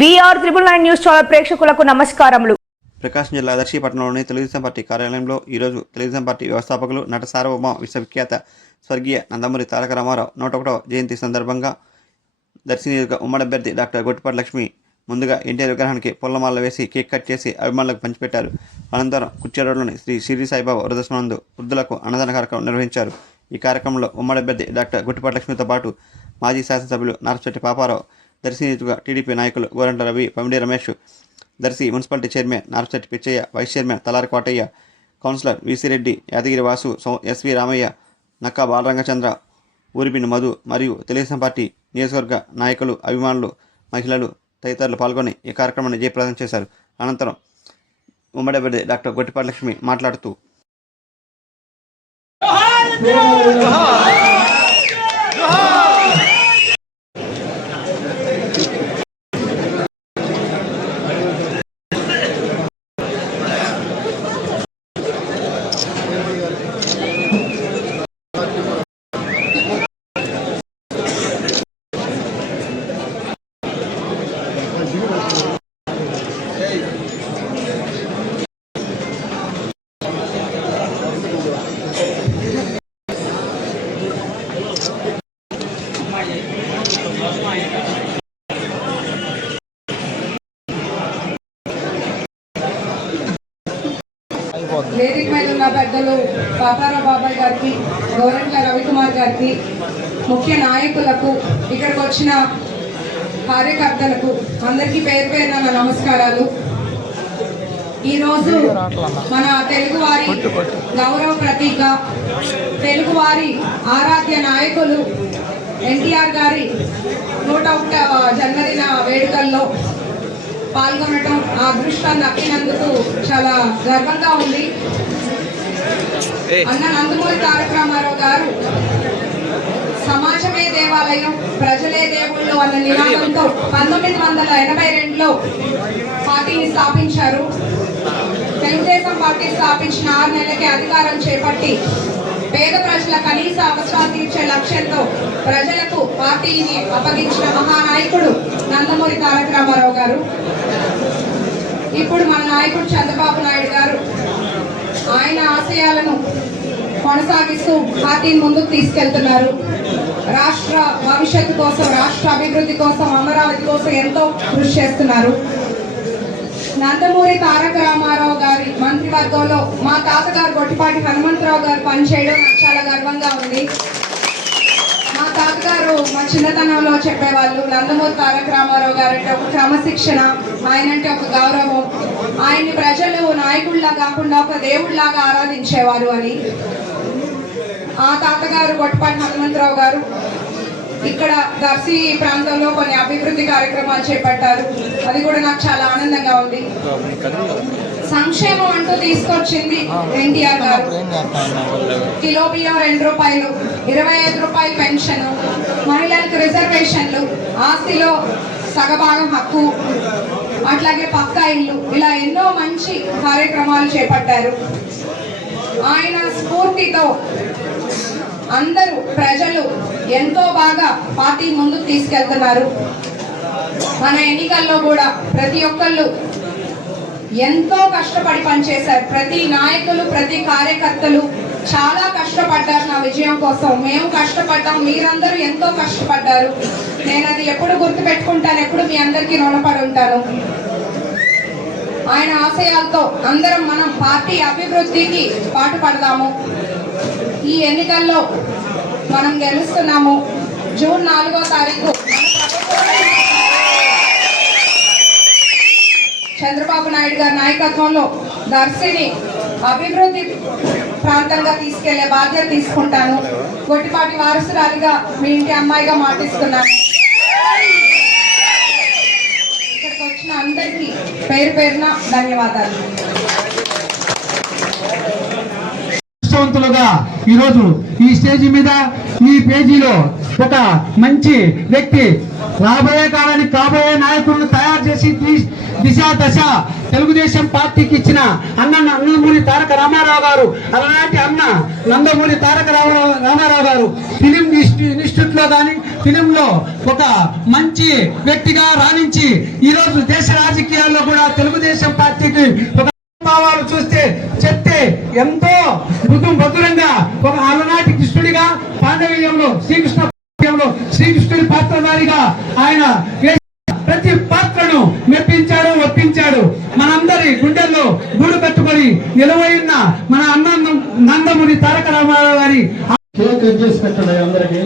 BR triple nine news channel ప్రేక్షకులకు నమస్కారములు. ప్రకాశం జిల్లా దర్శిపట్నంలోని తెలుగుదేశం పార్టీ కార్యాలయంలో ఈరోజు తెలుగుదేశం పార్టీ వ్యవస్థాపకులు నట సార్వభౌమ విశ్వవిఖ్యాత స్వర్గీయ నందమూరి తారక రామారావు నూట ఒకటవ జయంతి సందర్భంగా దర్శి నియోజక ఉమ్మడి అభ్యర్థి డాక్టర్ గొట్టిపాటి లక్ష్మి ముందుగా ఎన్టీఆర్ విగ్రహానికి పుల్లమాల వేసి కేక్ కట్ చేసి అభిమానులకు పంచిపెట్టారు. అనంతరం కుచ్చేరోడ్లోని శ్రీ షిరిడి సాయిబాబా వృద్ధస్మనందు వృద్ధులకు అన్నదాన కార్యక్రమం నిర్వహించారు. ఈ కార్యక్రమంలో ఉమ్మడి అభ్యర్థి డాక్టర్ గుట్టిపాటి లక్ష్మితో పాటు మాజీ శాసనసభ్యులు నారచెట్టి పాపారావు దర్శి నియోజక టీడీపీ నాయకులు Goranta Ravi Pamidi Ramesh Darsi municipality chairman Narachetti Pichaiah vice chairman Talari Kotaiah councillor Visireddy Yadagiri Vasu సౌ- ఎస్వి రామయ్య నక్కా బాలరంగచంద్ర ఊరిపిని మధు మరియు తెలుగుదేశం పార్టీ నియోజకవర్గ నాయకులు అభిమానులు మహిళలు తదితరులు పాల్గొని ఈ కార్యక్రమాన్ని జయప్రదం చేశారు. అనంతరం ఉమ్మడి అభ్యర్థి డాక్టర్ గొట్టిపాటి లక్ష్మి మాట్లాడుతూ వేదిక మీద ఉన్న పెద్దలు పాపారావు బాబాయ్ గారికి గోరంట్ల రవికుమార్ గారికి ముఖ్య నాయకులకు ఇక్కడికి వచ్చిన కార్యకర్తలకు అందరికీ పేరు పేరున నా నమస్కారాలు. ఈరోజు మన తెలుగువారి గౌరవ ప్రతీక తెలుగువారి ఆరాధ్య నాయకులు ఎన్టీఆర్ గారి నూట ఒకటవ జన్మదిన వేడుకల్లో పాల్గొనటం ఆ అదృష్టాన్ని దక్కినందుకు చాలా గర్వంగా ఉంది. అన్న నందమూరి తారక రామారావు గారు సమాజమే దేవాలయం ప్రజలే దేవుళ్ళు అన్న నినాదంతో పంతొమ్మిది వందల ఎనభై రెండులో పార్టీని స్థాపించారు. తెలుగుదేశం పార్టీ స్థాపించిన ఆరు నెలలకే అధికారం చేపట్టి పేద ప్రజల కనీస అవసరాలు తీర్చే లక్ష్యంతో ప్రజలకు పార్టీని అప్పగించిన మహానాయకుడు నందమూరి తారక రామారావు గారు. ఇప్పుడు మన నాయకుడు చంద్రబాబు నాయుడు గారు ఆయన ఆశయాలను కొనసాగిస్తూ పార్టీని ముందుకు తీసుకెళ్తున్నారు. రాష్ట్ర భవిష్యత్తు కోసం రాష్ట్ర అభివృద్ధి కోసం అమరావతి కోసం ఎంతో కృషి చేస్తున్నారు. నందమూరి తారక రామారావు గారి మంత్రివర్గంలో మా తాతగారు గొట్టిపాటి హనుమంతరావు గారు పనిచేయడం నాకు చాలా గర్వంగా ఉంది. మా తాతగారు మా చిన్నతనంలో చెప్పేవాళ్ళు నందమూరి తారక రామారావు గారు అంటే ఒక క్రమశిక్షణ ఆయన అంటే ఒక గౌరవం. ఆయన్ని ప్రజలు నాయకుడిలా కాకుండా ఒక దేవుడిలాగా ఆరాధించేవారు అని. ఆ తాతగారు గొట్టపాటి హనుమంతరావు గారు ఇక్కడ దర్శి ప్రాంతంలో కొన్ని అభివృద్ధి కార్యక్రమాలు చేపట్టారు. అది కూడా నాకు చాలా ఆనందంగా ఉంది. సంక్షేమం అంటూ తీసుకొచ్చింది ఎన్టీఆర్ గారు. కిలో బియ్యం రెండు రూపాయలు ఇరవై ఐదు రూపాయలు పెన్షన్ మహిళలకు రిజర్వేషన్లు ఆస్తిలో సగభాగం హక్కు అట్లాగే పక్కా ఇల్లు ఇలా ఎన్నో మంచి కార్యక్రమాలు చేపట్టారు. ఆయన స్ఫూర్తితో అందరూ ప్రజలు ఎంతో బాగా పార్టీ ముందుకు తీసుకెళ్తున్నారు. మన ఎన్నికల్లో కూడా ప్రతి ఒక్కళ్ళు ఎంతో కష్టపడి పనిచేశారు. ప్రతి నాయకులు ప్రతి కార్యకర్తలు చాలా కష్టపడ్డారు నా విజయం కోసం. మేము కష్టపడ్డాం మీరందరూ ఎంతో కష్టపడ్డారు. నేను అది ఎప్పుడు గుర్తు పెట్టుకుంటాను ఎప్పుడు మీ అందరికీ రుణపడి ఉంటాను. ఆయన ఆశయాలతో అందరం మనం పార్టీ అభివృద్ధికి పాటుపడదాము. ఈ ఎన్నికల్లో మనం గెలుస్తున్నాము. జూన్ నాలుగో తారీఖు. చంద్రబాబు నాయుడు గారి నాయకత్వంలో దర్శిని అభివృద్ధి ప్రాంతంగా తీసుకెళ్ళే బాధ్యత తీసుకుంటాను. గొట్టిపాటి వారసురాలిగా మీ ఇంటి అమ్మాయిగా మాటిస్తున్నాను. ఇక్కడికి వచ్చిన అందరికీ పేరు పేరున ధన్యవాదాలు. అదృష్టవంతులుగా ఈరోజు ఈ స్టేజ్ మీద ఈ పేజీలో ఒక మంచి వ్యక్తి రాబోయే కాలానికి కాబోయే నాయకులను తయారు చేసి దిశ దశ తెలుగుదేశం పార్టీకి ఇచ్చిన అన్న నందమూరి తారక రామారావు గారు అలాంటి అన్న నందమూరి తారక రామారావు రామారావు గారు ఫిలిం ఇన్స్టిట్యూట్లో కానీ ఫిలిం లో ఒక మంచి వ్యక్తిగా రాణించి ఈ రోజు దేశ రాజకీయాల్లో కూడా తెలుగు పార్టీకి ఒక భావాలు చూస్తే చెప్తే ఎంతో మృదు మధురంగా ఒక అలనాటి కృష్ణుడిగా పాండవీయంలో శ్రీకృష్ణ శ్రీకృష్ణుడి పాత్రధారిగా ఆయన ప్రతి పాత్రను మెప్పించాడు ఒప్పించాడు. మనందరి గుండెల్లో గూడు కట్టుకొని నిలవైన మన అన్న నందముని తారక రామారావు గారి కేక్ చేసి పెట్టండి